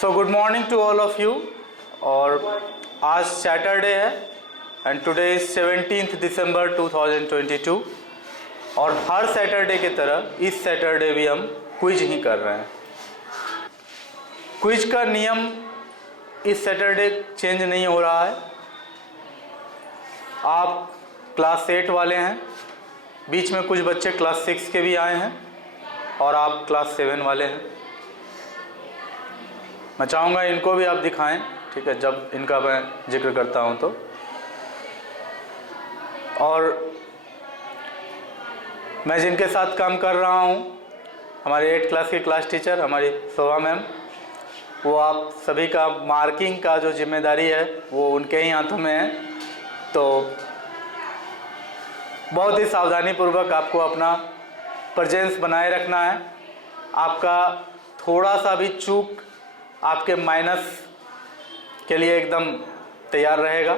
So good morning to all of you. और आज Saturday है एंड टुडे इज 17 दिसंबर 2022 और हर सैटरडे की तरह इस सैटरडे भी हम क्विज ही कर रहे हैं। क्विज का नियम इस सैटरडे चेंज नहीं हो रहा है। आप क्लास 8 वाले हैं, बीच में कुछ बच्चे क्लास 6 के भी आए हैं और आप क्लास 7 वाले हैं। मैं चाहूँगा इनको भी आप दिखाएं, ठीक है, जब इनका मैं जिक्र करता हूं तो। और मैं जिनके साथ काम कर रहा हूं, हमारे 8 क्लास की क्लास टीचर हमारी शोभा मैम, वो आप सभी का मार्किंग का जो जिम्मेदारी है वो उनके ही हाथों में है। तो बहुत ही सावधानी पूर्वक आपको अपना प्रेजेंस बनाए रखना है। आपका थोड़ा सा भी चूक आपके माइनस के लिए एकदम तैयार रहेगा।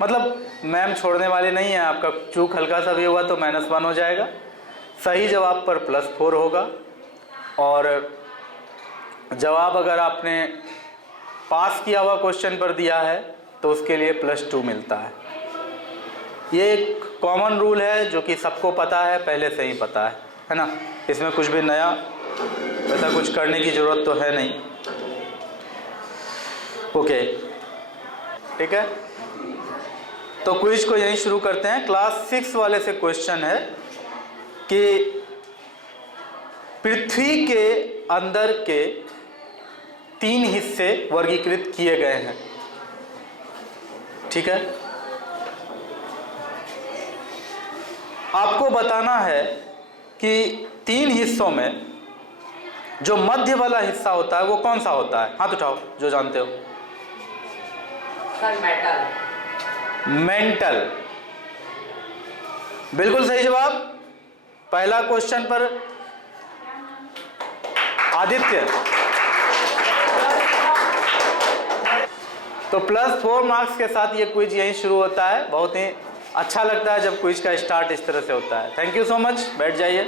मतलब मैम छोड़ने वाली नहीं है, आपका चूक हल्का सा भी हुआ तो -1 हो जाएगा। सही जवाब पर +4 होगा और जवाब अगर आपने पास किया हुआ क्वेश्चन पर दिया है तो उसके लिए +2 मिलता है। ये एक कॉमन रूल है जो कि सबको पता है, पहले से ही पता है ना। इसमें कुछ भी नया ऐसा कुछ करने की ज़रूरत तो है नहीं। ओके, ठीक है, तो क्विज को यहीं शुरू करते हैं। क्लास 6 वाले से क्वेश्चन है कि पृथ्वी के अंदर के 3 हिस्से वर्गीकृत किए गए हैं, ठीक है। आपको बताना है कि 3 हिस्सों में जो मध्य वाला हिस्सा होता है वो कौन सा होता है। हाथ उठाओ जो जानते हो। मेंटल, बिल्कुल सही जवाब। पहला क्वेश्चन पर आदित्य, तो +4 मार्क्स के साथ ये क्विज यहीं शुरू होता है। बहुत ही अच्छा लगता है जब क्विज का स्टार्ट इस तरह से होता है। थैंक यू सो मच, बैठ जाइए।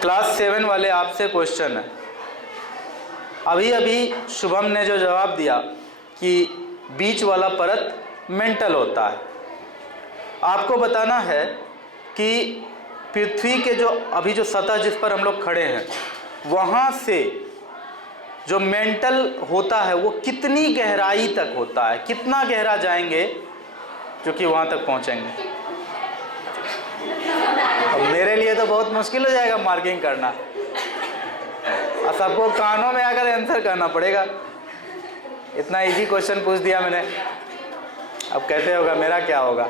क्लास 7 वाले आपसे क्वेश्चन है। अभी अभी शुभम ने जो जवाब दिया कि बीच वाला परत मेंटल होता है। आपको बताना है कि पृथ्वी के जो अभी जो सतह जिस पर हम लोग खड़े हैं वहाँ से जो मेंटल होता है वो कितनी गहराई तक होता है, कितना गहरा जाएंगे जो कि वहाँ तक पहुँचेंगे। अब मेरे लिए तो बहुत मुश्किल हो जाएगा मार्किंग करना और सबको कानों में आकर आंसर करना पड़ेगा। इतना इजी क्वेश्चन पूछ दिया मैंने, अब कैसे होगा, मेरा क्या होगा।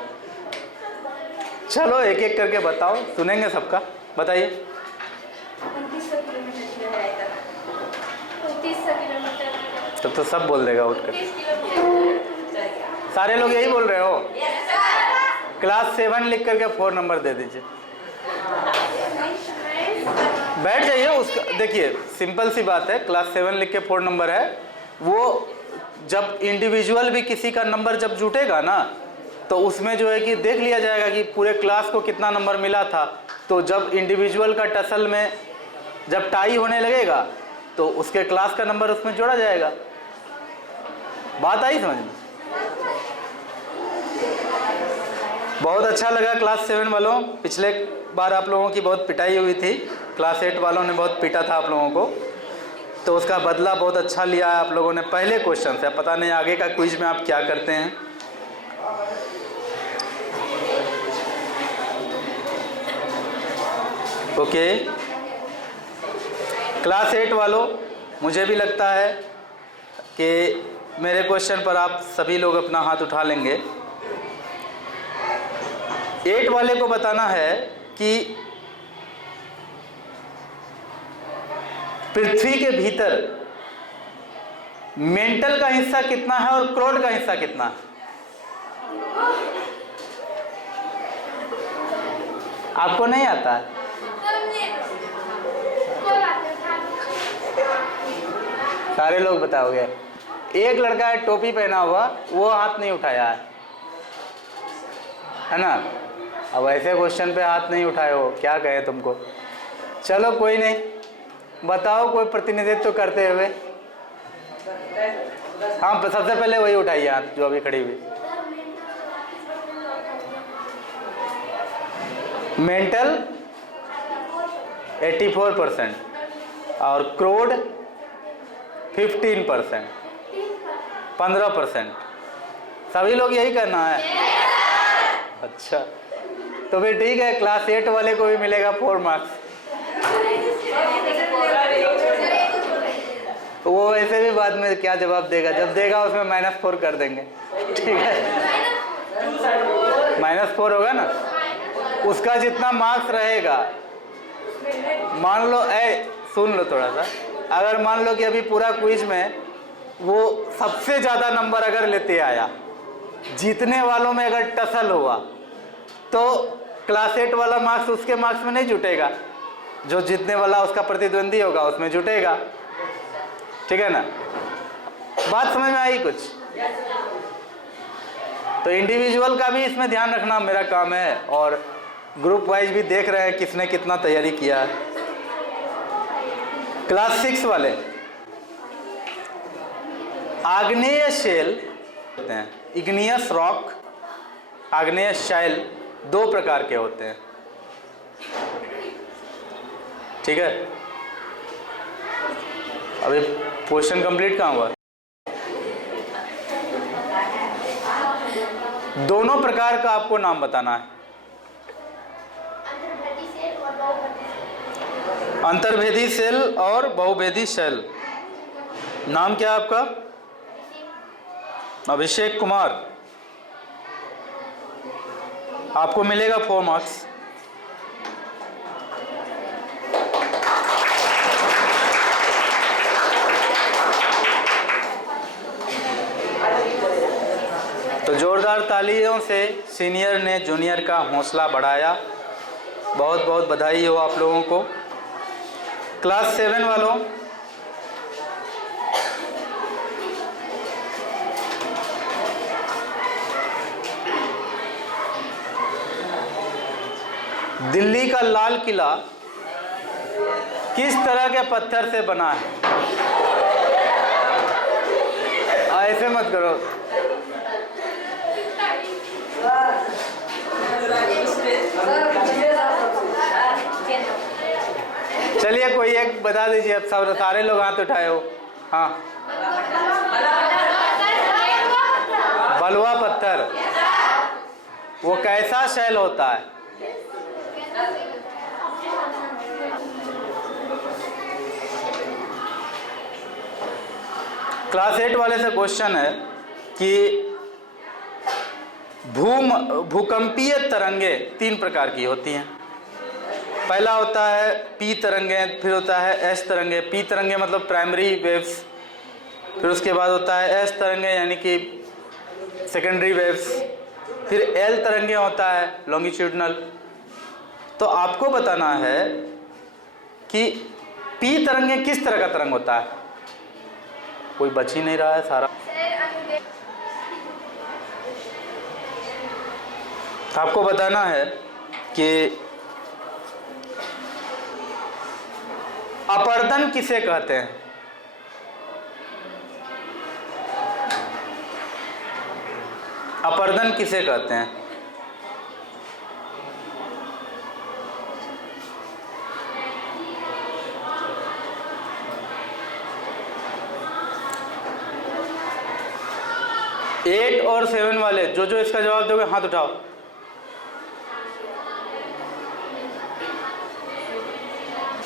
चलो एक एक करके बताओ, सुनेंगे सबका। बताइए। 2900 किलोमीटर। तब तो सब बोल देगा उठकर। सारे लोग यही बोल रहे हो। क्लास 7 लिख करके 4 नंबर दे दीजिए। बैठ जाइए। उसका देखिए सिंपल सी बात है, क्लास 7 लिख के 4 नंबर है। वो जब इंडिविजुअल भी किसी का नंबर जब जुटेगा ना तो उसमें जो है कि देख लिया जाएगा कि पूरे क्लास को कितना नंबर मिला था। तो जब इंडिविजुअल का टसल में जब टाई होने लगेगा तो उसके क्लास का नंबर उसमें जोड़ा जाएगा। बात आई समझ में? बहुत अच्छा लगा क्लास 7 वालों। पिछले बार आप लोगों की बहुत पिटाई हुई थी, क्लास 8 वालों ने बहुत पीटा था आप लोगों को, तो उसका बदला बहुत अच्छा लिया है आप लोगों ने पहले क्वेश्चन से। पता नहीं आगे का क्विज में आप क्या करते हैं। ओके, क्लास 8 वालों, मुझे भी लगता है कि मेरे क्वेश्चन पर आप सभी लोग अपना हाथ उठा लेंगे। 8 वाले को बताना है कि पृथ्वी के भीतर मेंटल का हिस्सा कितना है और क्रोड का हिस्सा कितना है। आपको नहीं आता है? सारे लोग बताओगे। एक लड़का है टोपी पहना हुआ, वो हाथ नहीं उठाया है ना। अब ऐसे क्वेश्चन पे हाथ नहीं उठाए हो, क्या कहे तुमको। चलो कोई नहीं, बताओ कोई प्रतिनिधित्व करते हुए। हाँ, सबसे पहले वही उठाइए हाथ जो अभी खड़ी हुई। मेंटल 84% और क्रोड 15%, 15%। सभी लोग यही करना है? अच्छा, तो फिर ठीक है, क्लास 8 वाले को भी मिलेगा 4 मार्क्स। तो वो ऐसे भी बाद में क्या जवाब देगा, जब देगा उसमें -4 कर देंगे, ठीक है। -4 होगा ना, उसका जितना मार्क्स रहेगा, मान लो सुन लो थोड़ा सा, अगर मान लो कि अभी पूरा क्विज में वो सबसे ज़्यादा नंबर अगर लेते आया, जीतने वालों में अगर टसल हुआ, तो क्लास 8 वाला मार्क्स उसके मार्क्स में नहीं जुटेगा, जो जीतने वाला उसका प्रतिद्वंदी होगा उसमें जुटेगा, ठीक है ना। बात समझ में आई कुछ? तो इंडिविजुअल का भी इसमें ध्यान रखना मेरा काम है, और ग्रुप वाइज भी देख रहे हैं किसने कितना तैयारी किया है। क्लास 6 वाले, आग्नेय शेल होते हैं, इग्नियस रॉक, आग्नेय शैल 2 प्रकार के होते हैं, ठीक है। अभी क्वेश्चन कंप्लीट कहाँ हुआ? दोनों प्रकार का आपको नाम बताना है। अंतर्भेदी सेल और बहुभेदी सेल। नाम क्या है आपका? अभिषेक कुमार। आपको मिलेगा 4 मार्क्स। तो जोरदार तालियों से सीनियर ने जूनियर का हौसला बढ़ाया। बहुत बहुत बधाई हो आप लोगों को। क्लास 7 वालों, दिल्ली का लाल किला किस तरह के पत्थर से बना है? ऐसे मत करो। चलिए कोई एक बता दीजिए। अब सब सारे लोग हाथ उठाए हो। हाँ, बलुआ पत्थर। वो कैसा शैल होता है? क्लास 8 वाले से क्वेश्चन है कि भूकंपीय तरंगे 3 प्रकार की होती हैं। पहला होता है पी तरंगे, फिर होता है एस तरंगे। पी तरंगे मतलब प्राइमरी वेव्स, फिर उसके बाद होता है एस तरंगे यानी कि सेकेंडरी वेव्स, फिर एल तरंगे होता है लॉन्गिट्यूडनल। तो आपको बताना है कि पी तरंगे किस तरह का तरंग होता है। कोई बच ही नहीं रहा है सारा। आपको बताना है कि अपर्दन किसे कहते हैं? अपर्दन किसे कहते हैं? एट और 7 वाले जो जो इसका जवाब दोगे हाथ उठाओ।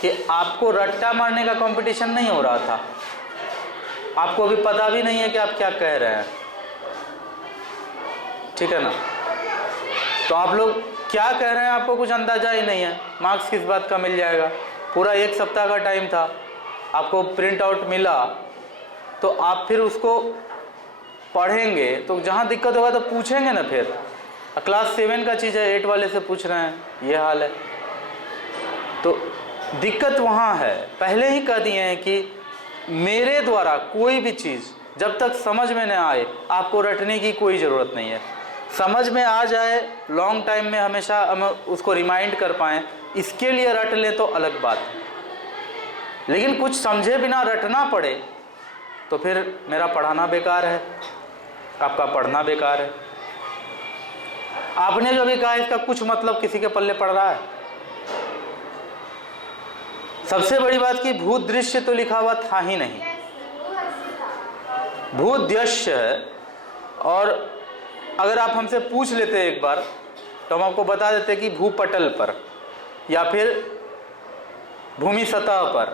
कि आपको रट्टा मारने का कंपटीशन नहीं हो रहा था, आपको अभी पता भी नहीं है कि आप क्या कह रहे हैं, ठीक है ना। तो आप लोग क्या कह रहे हैं आपको कुछ अंदाजा ही नहीं है। मार्क्स किस बात का मिल जाएगा? पूरा 1 सप्ताह का टाइम था, आपको प्रिंट आउट मिला, तो आप फिर उसको पढ़ेंगे तो जहाँ दिक्कत होगा तो पूछेंगे ना। फिर क्लास 7 का चीज़ है, 8 वाले से पूछ रहे हैं, ये हाल है। तो दिक्कत वहाँ है। पहले ही कह दिए हैं कि मेरे द्वारा कोई भी चीज़ जब तक समझ में न आए आपको रटने की कोई ज़रूरत नहीं है। समझ में आ जाए, लॉन्ग टाइम में हमेशा हम उसको रिमाइंड कर पाएँ, इसके लिए रट लें तो अलग बात है। लेकिन कुछ समझे बिना रटना पड़े तो फिर मेरा पढ़ाना बेकार है, आपका पढ़ना बेकार है। आपने जो भी कहा इसका कुछ मतलब किसी के पल्ले पड़ रहा है? सबसे बड़ी बात कि भूत दृश्य तो लिखा हुआ था ही नहीं, भूत दृश्य है। और अगर आप हमसे पूछ लेते एक बार तो हम आपको बता देते कि भूपटल पर या फिर भूमि सतह पर,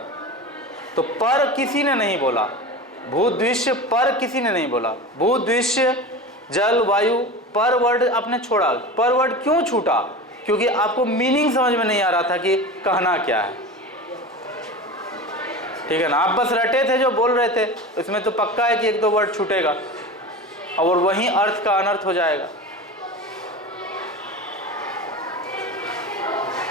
तो पर किसी ने नहीं बोला, भूत दृश्य पर किसी ने नहीं बोला। भूत दृश्य जल वायु पर वर्ड आपने छोड़ा। पर वर्ड क्यों छूटा? क्योंकि आपको मीनिंग समझ में नहीं आ रहा था कि कहना क्या है, ठीक है ना। आप बस रटे थे जो बोल रहे थे, इसमें तो पक्का है कि एक दो वर्ड छूटेगा और वहीं अर्थ का अनर्थ हो जाएगा।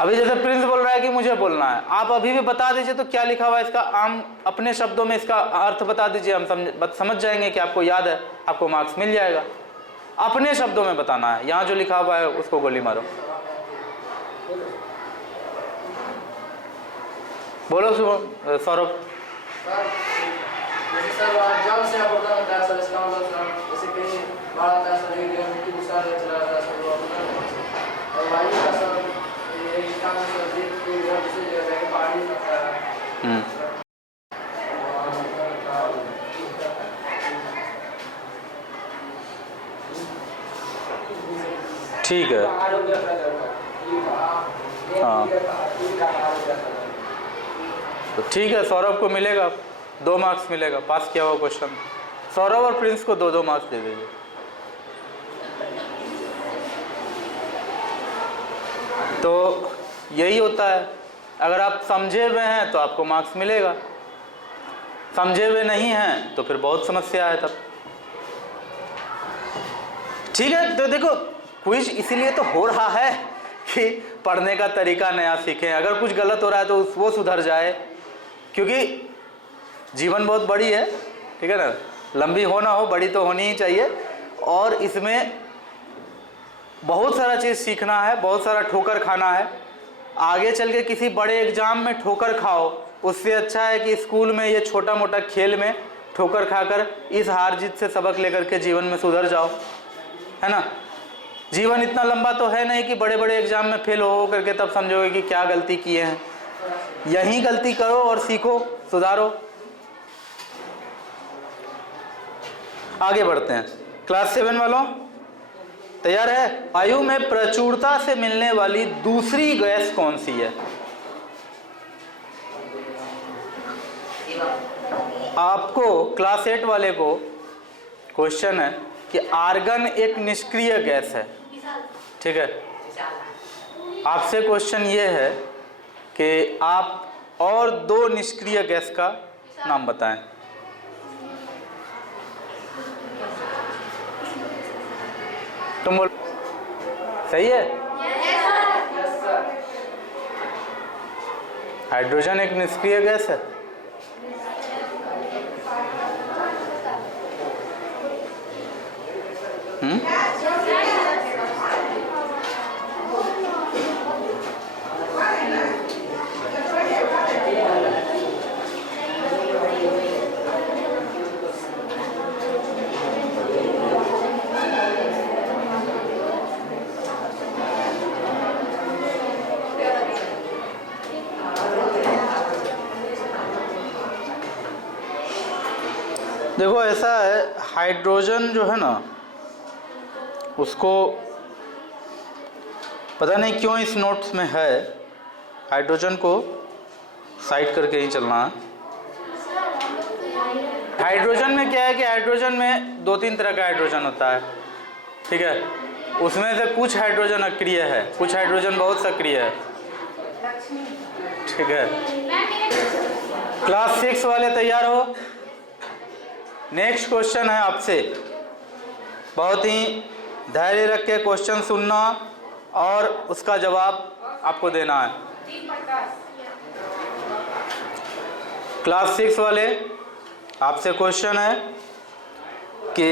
अभी जैसे प्रिंस बोल रहा है कि मुझे बोलना है, आप अभी भी बता दीजिए तो क्या लिखा हुआ है इसका, आम अपने शब्दों में इसका अर्थ बता दीजिए, हम समझ जाएंगे कि आपको याद है, आपको मार्क्स मिल जाएगा। अपने शब्दों में बताना है, यहाँ जो लिखा हुआ है उसको गोली मारो। बोलो शुभम, सौरभ। ठीक है, हाँ तो ठीक है, सौरभ को मिलेगा 2 मार्क्स मिलेगा, पास किया हुआ क्वेश्चन। सौरभ और प्रिंस को 2-2 मार्क्स दे दीजिए। तो यही होता है, अगर आप समझे हुए हैं तो आपको मार्क्स मिलेगा, समझे हुए नहीं हैं तो फिर बहुत समस्या है तब। ठीक है, तो देखो क्विज इसीलिए तो हो रहा है कि पढ़ने का तरीका नया सीखें। अगर कुछ गलत हो रहा है तो वो सुधर जाए, क्योंकि जीवन बहुत बड़ी है, ठीक है ना, लंबी हो ना हो बड़ी तो होनी ही चाहिए। और इसमें बहुत सारा चीज़ सीखना है, बहुत सारा ठोकर खाना है। आगे चल के किसी बड़े एग्जाम में ठोकर खाओ, उससे अच्छा है कि स्कूल में ये छोटा मोटा खेल में ठोकर खाकर इस हार जीत से सबक लेकर के जीवन में सुधर जाओ, है ना। जीवन इतना लंबा तो है नहीं कि बड़े बड़े एग्जाम में फेल हो करके तब समझोगे कि क्या गलती किए हैं। यहीं गलती करो और सीखो, सुधारो। आगे बढ़ते हैं। क्लास 7 वालों तैयार है? वायु में प्रचुरता से मिलने वाली दूसरी गैस कौन सी है? आपको क्लास 8 वाले को क्वेश्चन है कि आर्गन एक निष्क्रिय गैस है, ठीक है। आपसे क्वेश्चन ये है कि आप और 2 निष्क्रिय गैस का नाम बताएं। तुम बोल, सही है? हाइड्रोजन एक निष्क्रिय गैस है। देखो ऐसा है, हाइड्रोजन जो है ना, उसको पता नहीं क्यों इस नोट्स में है, हाइड्रोजन को साइड करके ही चलना है। हाइड्रोजन में क्या है कि हाइड्रोजन में 2-3 तरह का हाइड्रोजन होता है, ठीक है। उसमें से कुछ हाइड्रोजन अक्रिय है, कुछ हाइड्रोजन बहुत सक्रिय है, ठीक है। क्लास 6 वाले तैयार हो? नेक्स्ट क्वेश्चन है आपसे, बहुत ही धैर्य रख के क्वेश्चन सुनना और उसका जवाब आपको देना है। क्लास 6 वाले आपसे क्वेश्चन है कि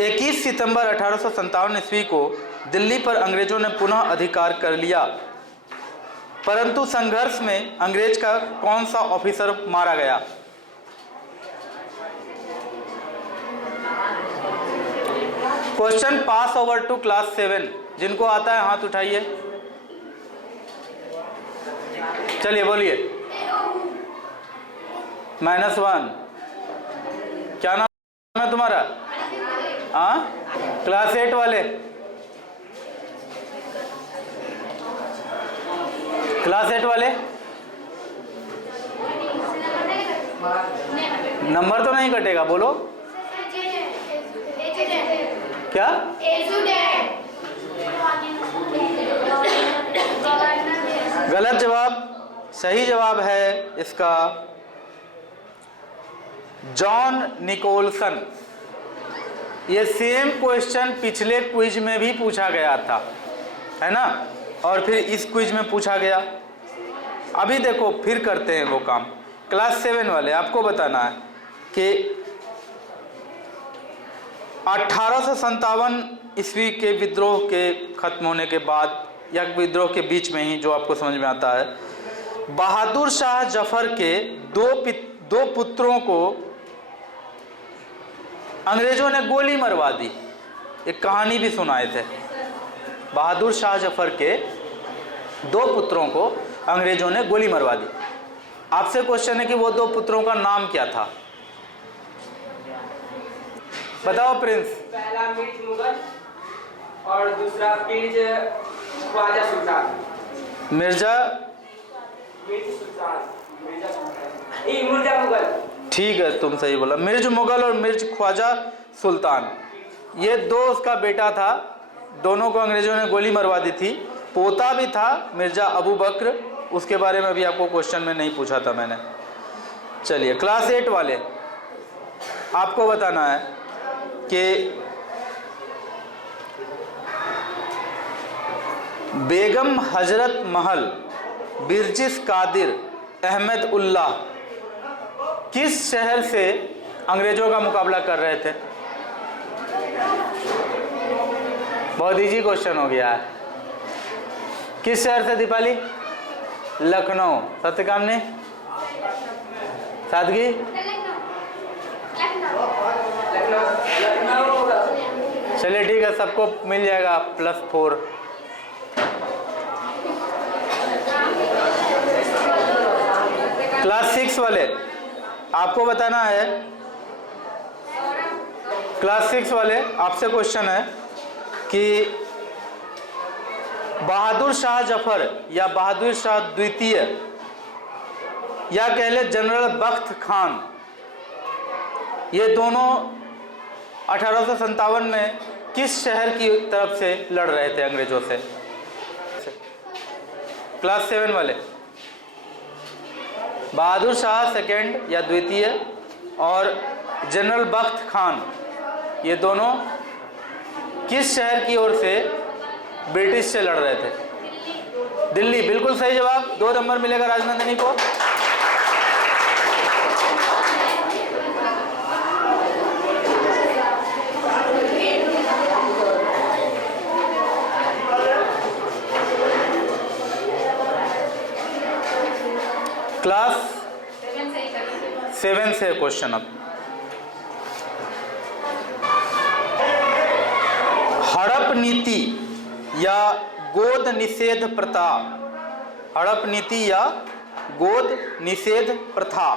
21 सितंबर 1857 ईस्वी को दिल्ली पर अंग्रेजों ने पुनः अधिकार कर लिया, परंतु संघर्ष में अंग्रेज का कौन सा ऑफिसर मारा गया? Question pass over to class 7। जिनको आता है हाथ उठाइए। चलिए बोलिए। -1। क्या नाम है तुम्हारा? हाँ, क्लास 8 वाले। क्लास 8 वाले नंबर तो नहीं कटेगा, बोलो। क्या? गलत जवाब। सही जवाब है इसका जॉन निकोलसन। ये सेम क्वेश्चन पिछले क्विज में भी पूछा गया था, है ना, और फिर इस क्विज में पूछा गया। अभी देखो फिर करते हैं वो काम। क्लास 7 वाले आपको बताना है कि 1857 ईस्वी के विद्रोह के खत्म होने के बाद या विद्रोह के बीच में ही, जो आपको समझ में आता है, बहादुर शाह जफर के दो पुत्रों को अंग्रेजों ने गोली मरवा दी। एक कहानी भी सुनाए थे। बहादुर शाह जफर के 2 पुत्रों को अंग्रेजों ने गोली मरवा दी। आपसे क्वेश्चन है कि वो 2 पुत्रों का नाम क्या था? बताओ प्रिंस। पहला मिर्ज मुगल और दूसरा ख्वाजा सुल्तान। मिर्जा मुगल। ठीक है, तुम सही बोला। मिर्ज मुगल और मिर्ज ख्वाजा सुल्तान, ये 2 उसका बेटा था। दोनों को अंग्रेजों ने गोली मरवा दी थी। पोता भी था मिर्जा अबू बकर, उसके बारे में भी आपको क्वेश्चन में नहीं पूछा था मैंने। चलिए क्लास 8 वाले, आपको बताना है कि बेगम हजरत महल बिरजिस कादिर अहमद उल्लाह किस शहर से अंग्रेजों का मुकाबला कर रहे थे? बहुत इजी क्वेश्चन हो गया है। किस शहर से दीपाली? लखनऊ। सत्यकामनी? सादगी? चलिए ठीक है, सबको मिल जाएगा +4। क्लास 6 वाले आपको बताना है। क्लास 6 वाले आपसे क्वेश्चन है कि बहादुर शाह जफर या बहादुर शाह द्वितीय या कह ले जनरल बख्त खान, ये दोनों 1857 में किस शहर की तरफ से लड़ रहे थे अंग्रेजों से? क्लास 7 वाले, बहादुर शाह सेकंड या द्वितीय और जनरल बख्त खान, ये दोनों किस शहर की ओर से ब्रिटिश से लड़ रहे थे? दिल्ली। बिल्कुल सही जवाब। 2 नंबर मिलेगा राजनंदिनी को। क्लास 7 से क्वेश्चन अब। हड़प नीति या गोद निषेध प्रथा, हड़प नीति या गोद निषेध प्रथा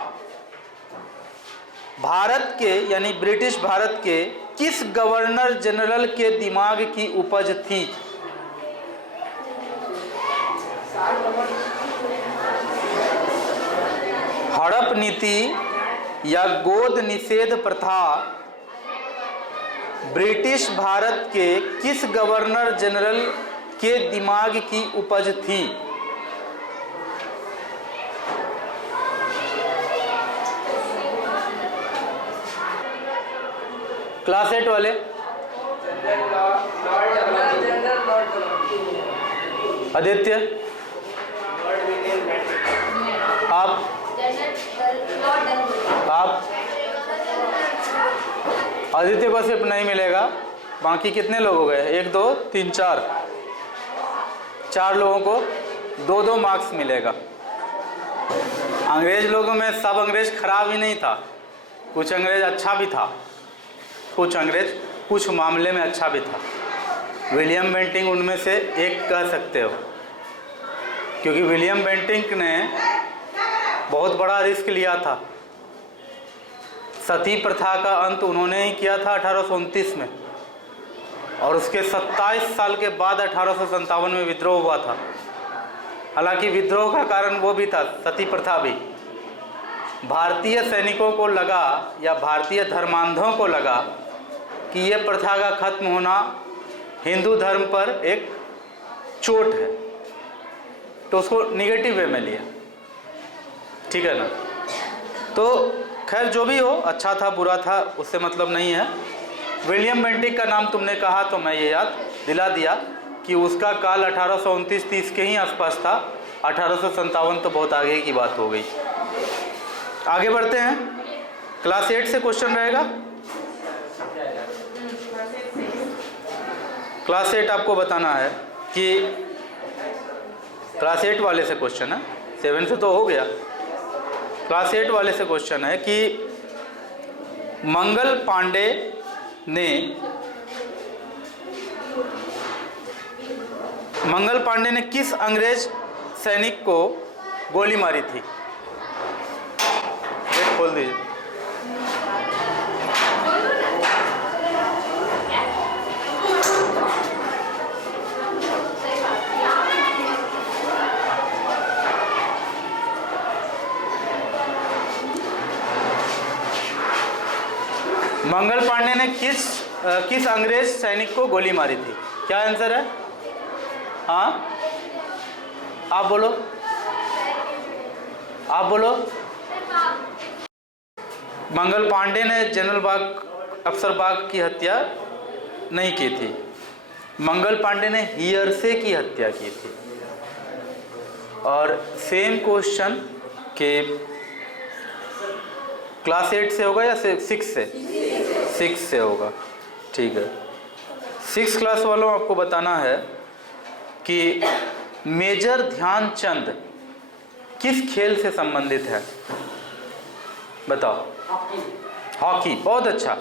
भारत के यानी ब्रिटिश भारत के किस गवर्नर जनरल के दिमाग की उपज थी? हड़प नीति या गोद निषेध प्रथा ब्रिटिश भारत के किस गवर्नर जनरल के दिमाग की उपज थी? क्लास 8 वाले, आदित्य आप आदित्य को सिर्फ नहीं मिलेगा, बाकी कितने लोग हो गए? 1 2 3 4 लोगों को 2-2 मार्क्स मिलेगा। अंग्रेज लोगों में सब अंग्रेज खराब ही नहीं था, कुछ अंग्रेज अच्छा भी था, कुछ अंग्रेज कुछ मामले में अच्छा भी था। विलियम बेंटिंक उनमें से एक कह सकते हो, क्योंकि विलियम बेंटिंक ने बहुत बड़ा रिस्क लिया था। सती प्रथा का अंत उन्होंने ही किया था 1829 में, और उसके 27 साल के बाद 1857 में विद्रोह हुआ था। हालांकि विद्रोह का कारण वो भी था, सती प्रथा भी। भारतीय सैनिकों को लगा या भारतीय धर्मांधों को लगा कि ये प्रथा का खत्म होना हिंदू धर्म पर एक चोट है, तो उसको निगेटिव वे में लिया, ठीक है ना। तो खैर जो भी हो, अच्छा था बुरा था उससे मतलब नहीं है। विलियम बेंटिक का नाम तुमने कहा तो मैं ये याद दिला दिया कि उसका काल 1829-30 के ही आसपास था। 1857 तो बहुत आगे की बात हो गई। आगे बढ़ते हैं, क्लास 8 से क्वेश्चन रहेगा। क्लास 8 आपको बताना है कि क्लास 8 वाले से क्वेश्चन है, 7 से तो हो गया। क्लास 8 वाले से क्वेश्चन है कि मंगल पांडे ने किस अंग्रेज सैनिक को गोली मारी थी? गेट खोल दीजिए। मंगल पांडे ने किस अंग्रेज सैनिक को गोली मारी थी? क्या आंसर है? हाँ, आप बोलो, आप बोलो। मंगल पांडे ने जनरल बाग, अफसर बाग की हत्या नहीं की थी, मंगल पांडे ने हियरसे की हत्या की थी। और सेम क्वेश्चन के क्लास 8 से होगा या 6 से? 6 से होगा, ठीक है। 6 क्लास वालों आपको बताना है कि मेजर ध्यानचंद किस खेल से संबंधित है? बताओ। हॉकी, बहुत अच्छा।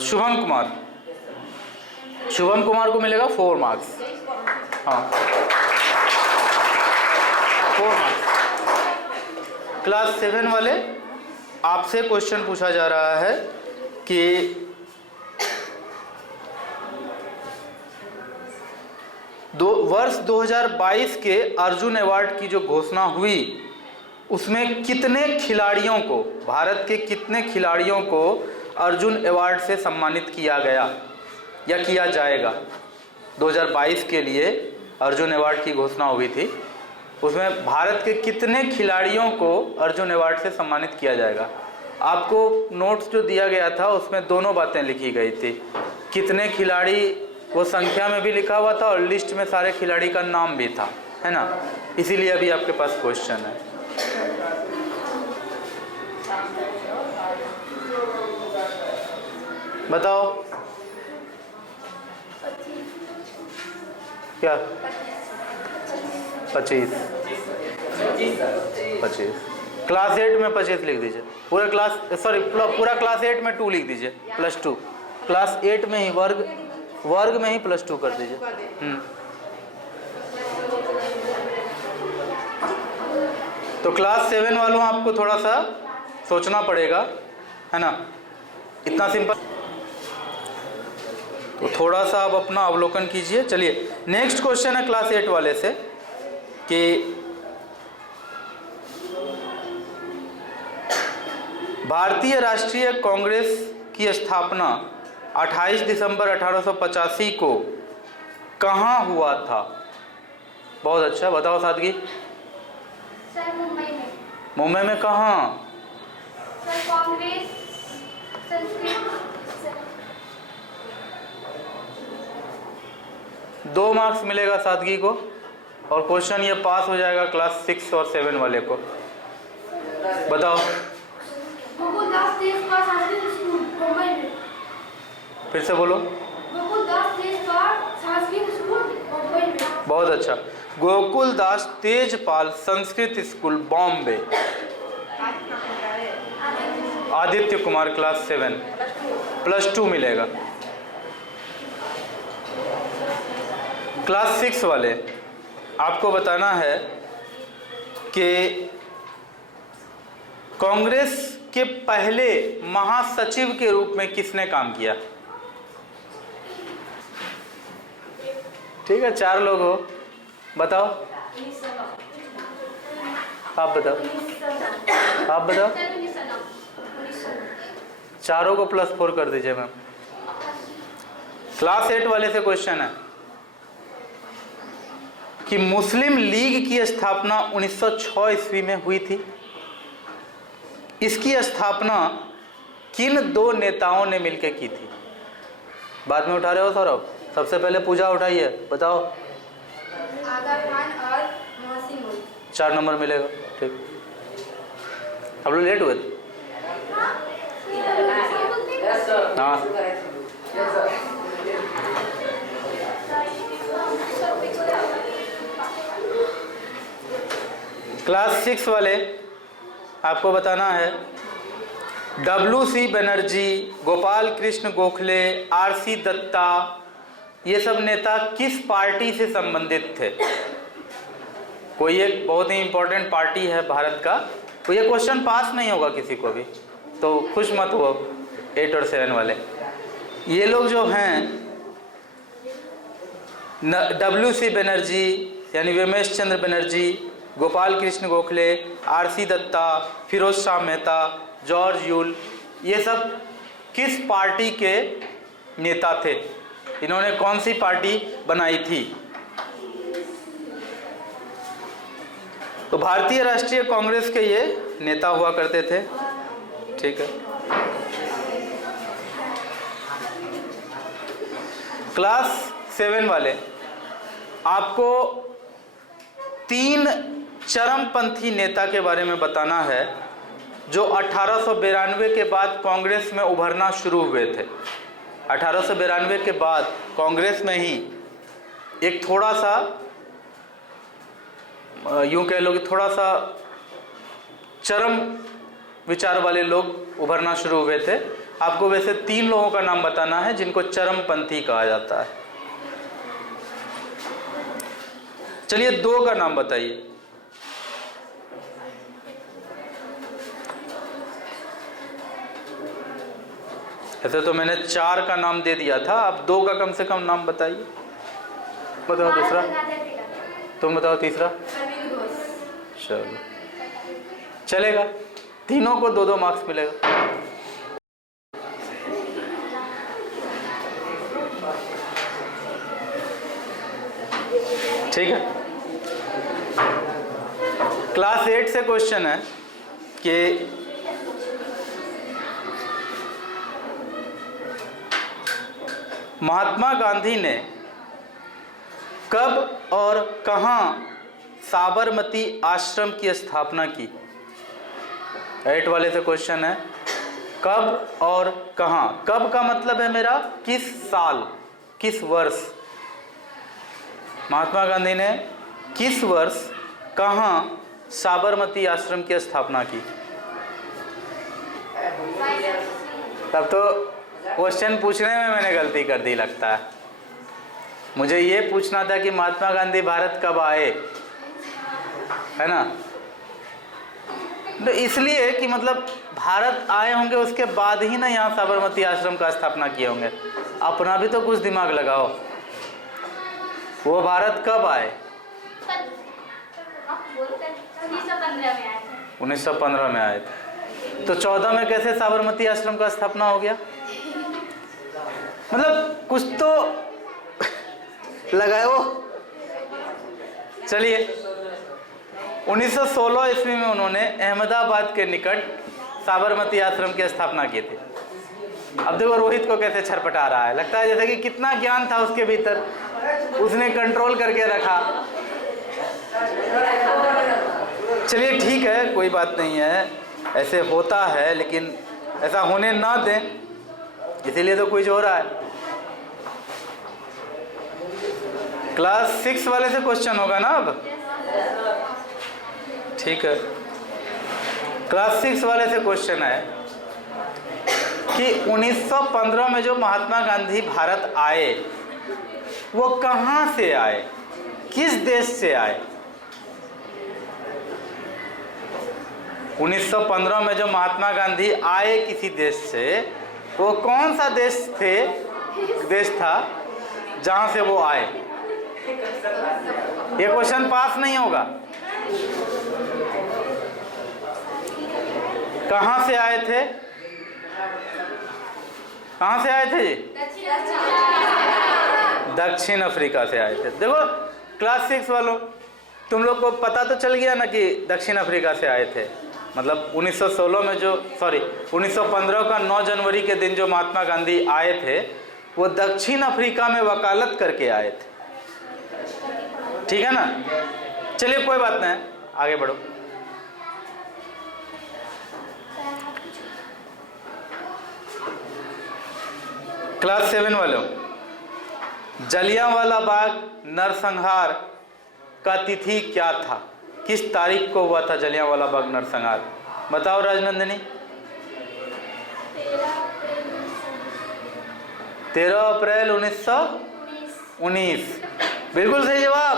शुभम कुमार, शुभम कुमार को मिलेगा 4 मार्क्स। हाँ, 4 मार्क्स। क्लास 7 वाले, आपसे क्वेश्चन पूछा जा रहा है कि वर्ष 2022 के अर्जुन अवार्ड की जो घोषणा हुई उसमें कितने खिलाड़ियों को, भारत के कितने खिलाड़ियों को अर्जुन अवार्ड से सम्मानित किया गया या किया जाएगा? 2022 के लिए अर्जुन अवार्ड की घोषणा हुई थी, उसमें भारत के कितने खिलाड़ियों को अर्जुन अवार्ड से सम्मानित किया जाएगा? आपको नोट्स जो दिया गया था उसमें दोनों बातें लिखी गई थी, कितने खिलाड़ी वो संख्या में भी लिखा हुआ था और लिस्ट में सारे खिलाड़ी का नाम भी था, है ना। इसीलिए अभी आपके पास क्वेश्चन है। बताओ क्या? 25। क्लास 8 में 25 लिख दीजिए। पूरा क्लास 8 में 2 लिख दीजिए, +2। क्लास 8 में ही वर्ग में ही +2 कर दीजिए। तो क्लास 7 वालों आपको थोड़ा सा सोचना पड़ेगा, है ना, इतना सिंपल। तो थोड़ा सा आप अपना अवलोकन कीजिए। चलिए, नेक्स्ट क्वेश्चन है क्लास 8 वाले से कि भारतीय राष्ट्रीय कांग्रेस की स्थापना 28 दिसंबर 1885 को कहाँ हुआ था? बहुत अच्छा, बताओ सादगी। सर मुंबई में। मुंबई में कहाँ? सर कांग्रेस संस्कृत। 2 मार्क्स मिलेगा सादगी को, और क्वेश्चन ये पास हो जाएगा क्लास 6 और 7 वाले को। बताओ। भूगोल गोकुलदास तेजपाल संस्कृत स्कूल मुंबई में। फिर से बोलो। गोकुलदास तेजपाल संस्कृत स्कूल मुंबई में। बहुत अच्छा। गोकुलदास तेजपाल संस्कृत स्कूल बॉम्बे। आदित्य कुमार क्लास 7 +2 मिलेगा। क्लास 6 वाले आपको बताना है कि कांग्रेस के पहले महासचिव के रूप में किसने काम किया। ठीक है, 4 लोग हो, बताओ। आप बताओ, आप बताओ। चारों को +4 कर दीजिए मैम। क्लास 8 वाले से क्वेश्चन है कि मुस्लिम लीग की स्थापना 1906 ईस्वी में हुई थी। इसकी स्थापना किन 2 नेताओं ने मिलकर की थी। बाद में उठा रहे हो सौरभ, सबसे पहले पूजा उठाइए, बताओ। आगा खान और मोहसिन मोदी। 4 नंबर मिलेगा। ठीक, आप लोग लेट हुए थे। हाँ, क्लास 6 वाले आपको बताना है WC बनर्जी, गोपाल कृष्ण गोखले, RC दत्ता, ये सब नेता किस पार्टी से संबंधित थे। कोई एक बहुत ही इंपॉर्टेंट पार्टी है भारत का, तो ये क्वेश्चन पास नहीं होगा किसी को भी, तो खुश मत हो 8 और 7 वाले। ये लोग जो हैं WC बनर्जी यानी Vimesh Chandra Banerjee, Gopal Krishna Gokhale, RC Datta, Firoz Shah Mehta, George Yule, ये सब किस पार्टी के नेता थे। इन्होंने कौन सी पार्टी बनाई थी। तो भारतीय राष्ट्रीय कांग्रेस के ये नेता हुआ करते थे। ठीक है, क्लास 7 वाले आपको 3 चरमपंथी नेता के बारे में बताना है जो 1892 के बाद कांग्रेस में उभरना शुरू हुए थे। 1892 के बाद कांग्रेस में ही एक थोड़ा सा यूं कह लो कि थोड़ा सा चरम विचार वाले लोग उभरना शुरू हुए थे। आपको वैसे 3 लोगों का नाम बताना है जिनको चरमपंथी कहा जाता है। चलिए 2 का नाम बताइए। ऐसे तो मैंने 4 का नाम दे दिया था, आप 2 का कम से कम नाम बताइए। बताओ दूसरा, तुम बताओ तीसरा। चलो चलेगा, तीनों को 2-2 मार्क्स मिलेगा। ठीक है, क्लास 8 से क्वेश्चन है कि महात्मा गांधी ने कब और कहां साबरमती आश्रम की स्थापना की। 8 वाले से क्वेश्चन है कब और कहां। कब का मतलब है मेरा किस साल, किस वर्ष। महात्मा गांधी ने किस वर्ष कहां साबरमती आश्रम की स्थापना की। तब तो क्वेश्चन पूछने में मैंने गलती कर दी लगता है। मुझे ये पूछना था कि महात्मा गांधी भारत कब आए, है ना। तो इसलिए कि मतलब भारत आए होंगे उसके बाद ही ना यहाँ साबरमती आश्रम का स्थापना किए होंगे। अपना भी तो कुछ दिमाग लगाओ, वो भारत कब आए। 1915 में आए थे, तो 14 में कैसे साबरमती आश्रम का स्थापना हो गया। मतलब कुछ तो लगाओ। चलिए 1916 ईस्वी में उन्होंने अहमदाबाद के निकट साबरमती आश्रम की स्थापना की थी। अब देखो रोहित को कैसे छरपटा रहा है, लगता है जैसे कि कितना ज्ञान था उसके भीतर, उसने कंट्रोल करके रखा। चलिए ठीक है, कोई बात नहीं है, ऐसे होता है, लेकिन ऐसा होने ना दें, इसीलिए तो क्विज हो रहा है। क्लास 6 वाले से क्वेश्चन होगा ना अब? ठीक है। क्लास 6 वाले से क्वेश्चन है कि 1915 में जो महात्मा गांधी भारत आए वो कहाँ से आए, किस देश से आए? 1915 में जो महात्मा गांधी आए किसी देश से, वो कौन सा देश था जहां से वो आए? ये क्वेश्चन पास नहीं होगा। कहां से आए थे? कहां से आए थे जी? दक्षिण अफ्रीका से आए थे। देखो क्लास 6 वालों, तुम लोग को पता तो चल गया ना कि दक्षिण अफ्रीका से आए थे। मतलब 1915 का 9 जनवरी के दिन जो महात्मा गांधी आए थे वो दक्षिण अफ्रीका में वकालत करके आए थे। ठीक है ना? चलिए कोई बात नहीं, आगे बढ़ो। क्लास 7 वालों, जलियांवाला बाग नरसंहार का तिथि क्या था? किस तारीख को हुआ था जलियांवाला बाग नरसंहार? बताओ राजनंदिनी। 13 अप्रैल 1919। बिल्कुल सही जवाब।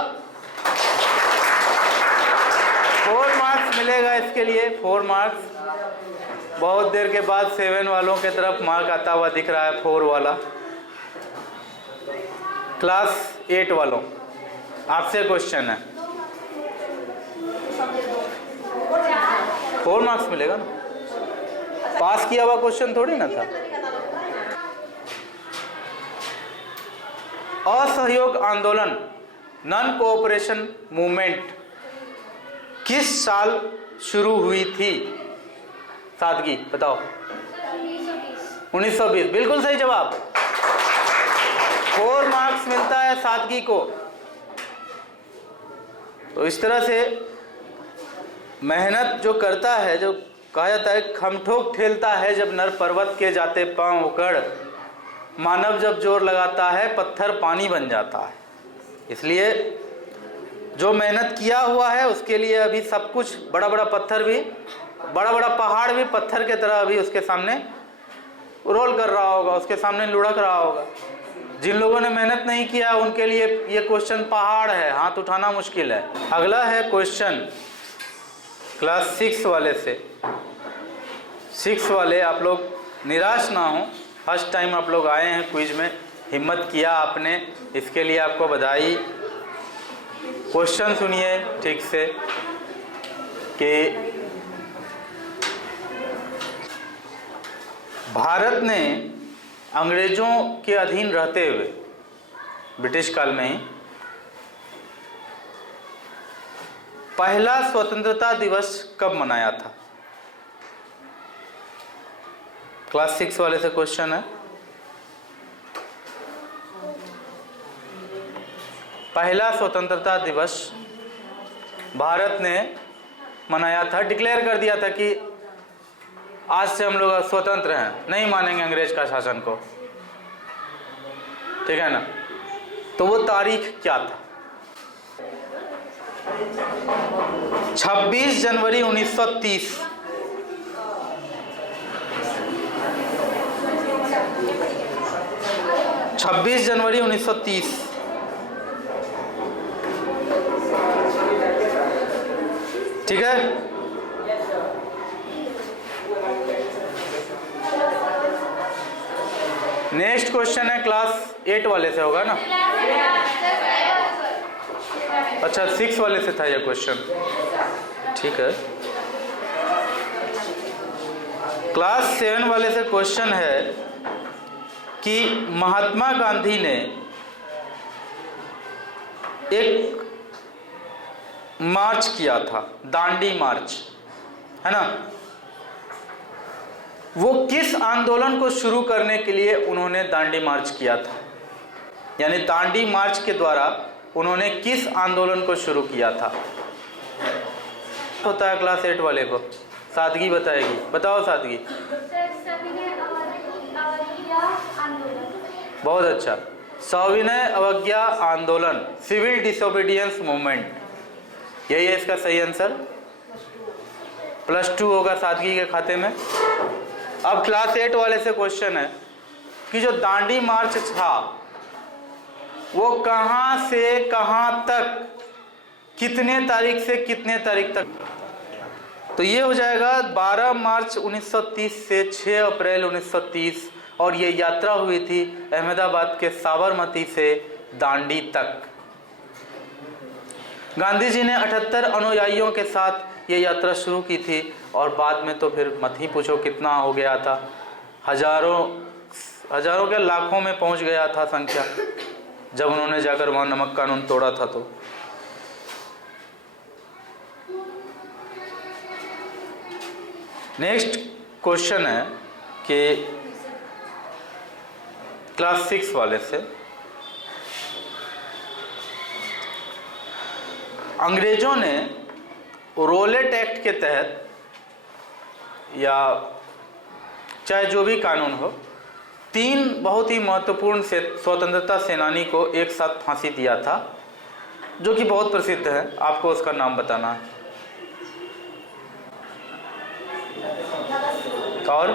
4 मार्क्स मिलेगा इसके लिए, 4 मार्क्स। बहुत देर के बाद 7 वालों के तरफ मार्क आता हुआ दिख रहा है, 4 वाला। क्लास 8 वालों, आपसे क्वेश्चन है। 4 मार्क्स मिलेगा ना, पास किया हुआ क्वेश्चन थोड़ी ना था। असहयोग आंदोलन, नॉन कोऑपरेशन मूवमेंट किस साल शुरू हुई थी? सादगी बताओ। 1920। बिल्कुल सही जवाब। 4 मार्क्स मिलता है सादगी को। तो इस तरह से मेहनत जो करता है, जो कहा जाता है खमठोक ठेलता है जब नर पर्वत के जाते पांव उकड़, मानव जब जोर लगाता है पत्थर पानी बन जाता है। इसलिए जो मेहनत किया हुआ है उसके लिए अभी सब कुछ, बड़ा बड़ा पत्थर भी, बड़ा बड़ा पहाड़ भी पत्थर के तरह अभी उसके सामने रोल कर रहा होगा, उसके सामने लुढ़क रहा होगा। जिन लोगों ने मेहनत नहीं किया उनके लिए ये क्वेश्चन पहाड़ है, हाथ उठाना मुश्किल है। अगला है क्वेश्चन क्लास 6 वाले से। 6 वाले आप लोग निराश ना हो, फर्स्ट टाइम आप लोग आए हैं क्विज में, हिम्मत किया आपने, इसके लिए आपको बधाई। क्वेश्चन सुनिए ठीक से कि भारत ने अंग्रेजों के अधीन रहते हुए, ब्रिटिश काल में ही, पहला स्वतंत्रता दिवस कब मनाया था? क्लास 6 वाले से क्वेश्चन है। पहला स्वतंत्रता दिवस भारत ने मनाया था, डिक्लेयर कर दिया था कि आज से हम लोग स्वतंत्र हैं, नहीं मानेंगे अंग्रेज का शासन को। ठीक है ना? तो वो तारीख क्या था? 26 जनवरी 1930, 26 जनवरी 1930। ठीक है? नेक्स्ट क्वेश्चन है क्लास 8 वाले से, होगा ना? अच्छा 6 वाले से था यह क्वेश्चन। ठीक है। क्लास 7 वाले से क्वेश्चन है कि महात्मा गांधी ने एक मार्च किया था, दांडी मार्च, है ना? वो किस आंदोलन को शुरू करने के लिए उन्होंने दांडी मार्च किया था? यानी दांडी मार्च के द्वारा उन्होंने किस आंदोलन को शुरू किया था? होता है क्लास 8 वाले को, सादगी बताएगी। बताओ सादगी। बहुत अच्छा। सविनय अवज्ञा आंदोलन, सिविल डिसोबीडियंस मूवमेंट, यही है इसका सही आंसर। +2 होगा सादगी के खाते में। अब क्लास 8 वाले से क्वेश्चन है कि जो दांडी मार्च था वो कहां से कहां तक, कितने तारीख से कितने तारीख तक? तो ये हो जाएगा 12 मार्च 1930 से 6 अप्रैल 1930, और ये यात्रा हुई थी अहमदाबाद के साबरमती से दांडी तक। गांधी जी ने 78 अनुयायियों के साथ ये यात्रा शुरू की थी, और बाद में तो फिर मत ही पूछो कितना हो गया था, हजारों के लाखों में पहुंच गया था संख्या, जब उन्होंने जाकर वहां नमक कानून तोड़ा था। तो नेक्स्ट क्वेश्चन है कि क्लास 6 वाले से, अंग्रेजों ने रोलेट एक्ट के तहत, या चाहे जो भी कानून हो, 3 बहुत ही महत्वपूर्ण से स्वतंत्रता सेनानी को एक साथ फांसी दिया था, जो कि बहुत प्रसिद्ध है। आपको उसका नाम बताना है। और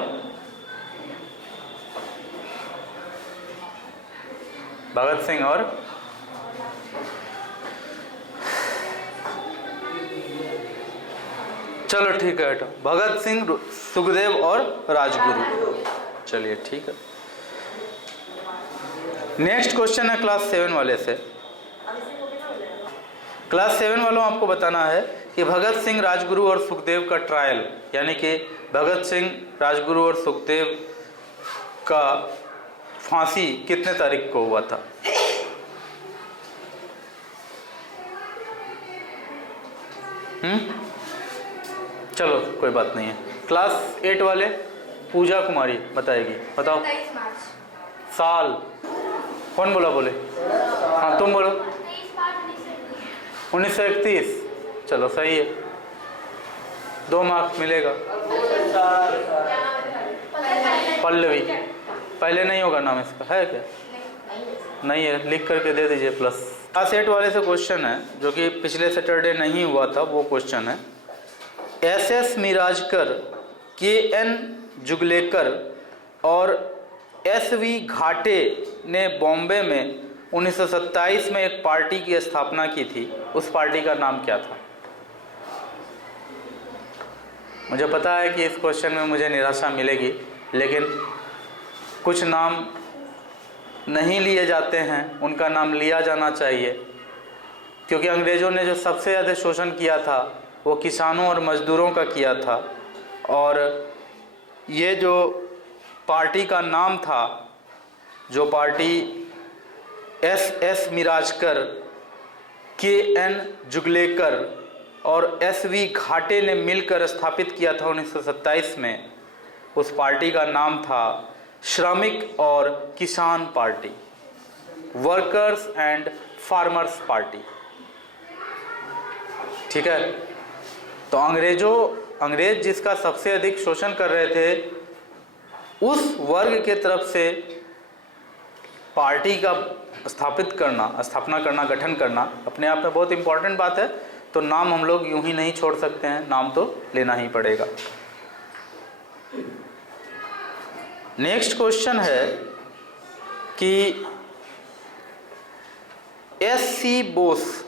भगत सिंह और चलो ठीक है, भगत सिंह, सुखदेव और राजगुरु। चलिए ठीक है। नेक्स्ट क्वेश्चन है क्लास 7 वाले से। क्लास 7 वालों आपको बताना है कि भगत सिंह, राजगुरु और सुखदेव का ट्रायल, यानी कि भगत सिंह, राजगुरु और सुखदेव का फांसी कितने तारीख को हुआ था? चलो कोई बात नहीं है। क्लास 8 वाले पूजा कुमारी बताएगी, बताओ। 23 मार्च। साल कौन बोला? बोले हाँ, तुम बोलो। 23 मार्च 1931। चलो सही है, 2 मार्क्स मिलेगा। पल्लवी, पहले नहीं होगा नाम इसका, है क्या? नहीं है, लिख करके दे दीजिए प्लस। क्लास 8 वाले से क्वेश्चन है जो कि पिछले सैटरडे नहीं हुआ था, वो क्वेश्चन है SS मिराजकर, KN जुगलेकर और SV घाटे ने बॉम्बे में 1927 में एक पार्टी की स्थापना की थी। उस पार्टी का नाम क्या था? मुझे पता है कि इस क्वेश्चन में मुझे निराशा मिलेगी, लेकिन कुछ नाम नहीं लिए जाते हैं, उनका नाम लिया जाना चाहिए, क्योंकि अंग्रेज़ों ने जो सबसे ज़्यादा शोषण किया था वो किसानों और मज़दूरों का किया था। और ये जो पार्टी का नाम था, जो पार्टी SS मिराजकर, KN जुगलेकर और SV घाटे ने मिलकर स्थापित किया था 1927 में, उस पार्टी का नाम था श्रमिक और किसान party, workers and farmers party. ठीक है। तो अंग्रेज जिसका सबसे अधिक शोषण कर रहे थे, उस वर्ग के तरफ से पार्टी का स्थापना करना, गठन करना अपने आप में बहुत इंपॉर्टेंट बात है। तो नाम हम लोग यूं ही नहीं छोड़ सकते हैं, नाम तो लेना ही पड़ेगा। नेक्स्ट क्वेश्चन है कि SC बोस,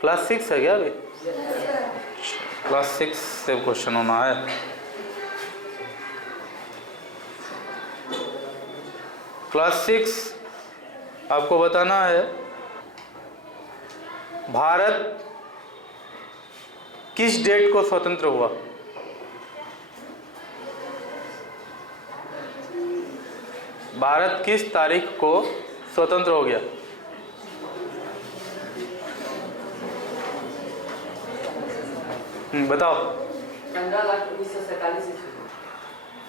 क्लास 6 है क्या अभी? क्लास 6 से क्वेश्चन होना है। क्लास 6 आपको बताना है भारत किस डेट को स्वतंत्र हुआ? भारत किस तारीख को स्वतंत्र हो गया? बताओ। 15 अगस्त 1947।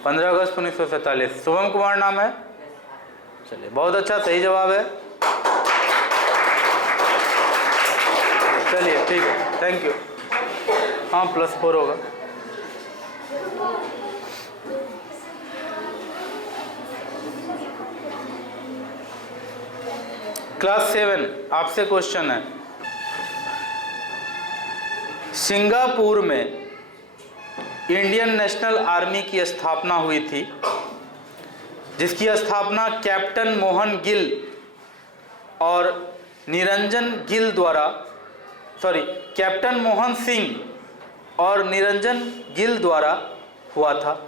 15 अगस्त 1947। शुभम कुमार नाम है। चलिए बहुत अच्छा, सही जवाब है। चलिए ठीक है, थैंक यू। हाँ +4 होगा। क्लास 7 आपसे क्वेश्चन है, सिंगापुर में इंडियन नेशनल आर्मी की स्थापना हुई थी, जिसकी स्थापना कैप्टन मोहन गिल और निरंजन गिल द्वारा कैप्टन मोहन सिंह और निरंजन गिल द्वारा हुआ था।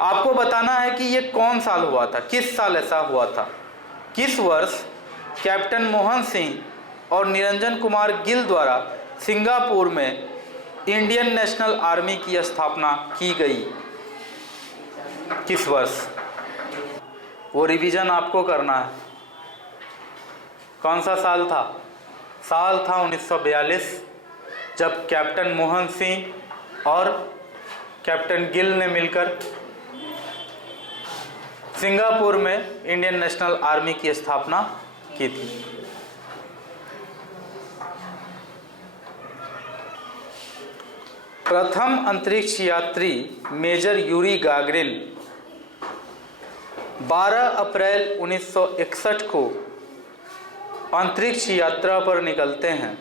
आपको बताना है कि ये कौन साल हुआ था, किस साल ऐसा हुआ था, किस वर्ष कैप्टन मोहन सिंह और निरंजन कुमार गिल द्वारा सिंगापुर में इंडियन नेशनल आर्मी की स्थापना की गई, किस वर्ष। वो रिवीजन आपको करना है। कौन सा साल था? साल था 1942, जब कैप्टन मोहन सिंह और कैप्टन गिल ने मिलकर सिंगापुर में इंडियन नेशनल आर्मी की स्थापना की थी। प्रथम अंतरिक्ष यात्री मेजर यूरी गागरिन 12 अप्रैल 1961 को अंतरिक्ष यात्रा पर निकलते हैं।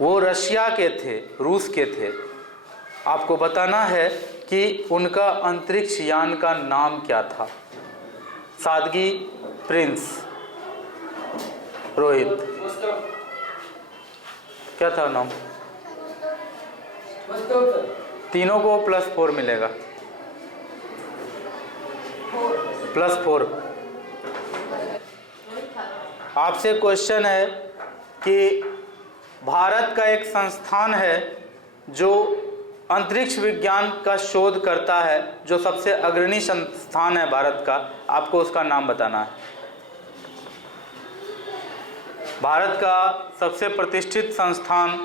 वो रशिया के थे, रूस के थे। आपको बताना है कि उनका अंतरिक्ष यान का नाम क्या था। सादगी, प्रिंस, रोहित, क्या था नाम? तीनों को +4 मिलेगा, +4। आपसे क्वेश्चन है कि भारत का एक संस्थान है जो अंतरिक्ष विज्ञान का शोध करता है, जो सबसे अग्रणी संस्थान है भारत का, आपको उसका नाम बताना है। भारत का सबसे प्रतिष्ठित संस्थान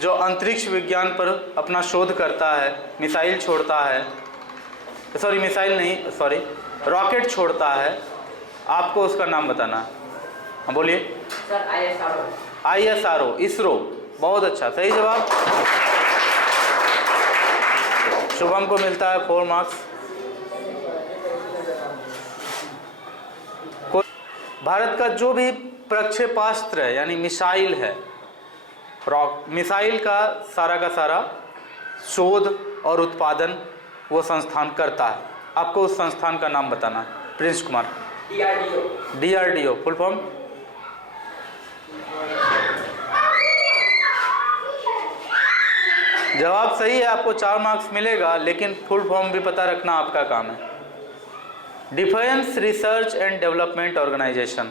जो अंतरिक्ष विज्ञान पर अपना शोध करता है, मिसाइल छोड़ता है, रॉकेट छोड़ता है, आपको उसका नाम बताना है। हाँ बोलिए सर। ISRO, इसरो। बहुत अच्छा, सही जवाब। शुभम को मिलता है 4 मार्क्स। भारत का जो भी प्रक्षेपास्त्र है यानी मिसाइल है, मिसाइल का सारा शोध और उत्पादन वो संस्थान करता है। आपको उस संस्थान का नाम बताना है। Prince Kumar. DRDO full form? जवाब सही है, आपको 4 मार्क्स मिलेगा, लेकिन फुल फॉर्म भी पता रखना आपका काम है। Defence research and development organisation.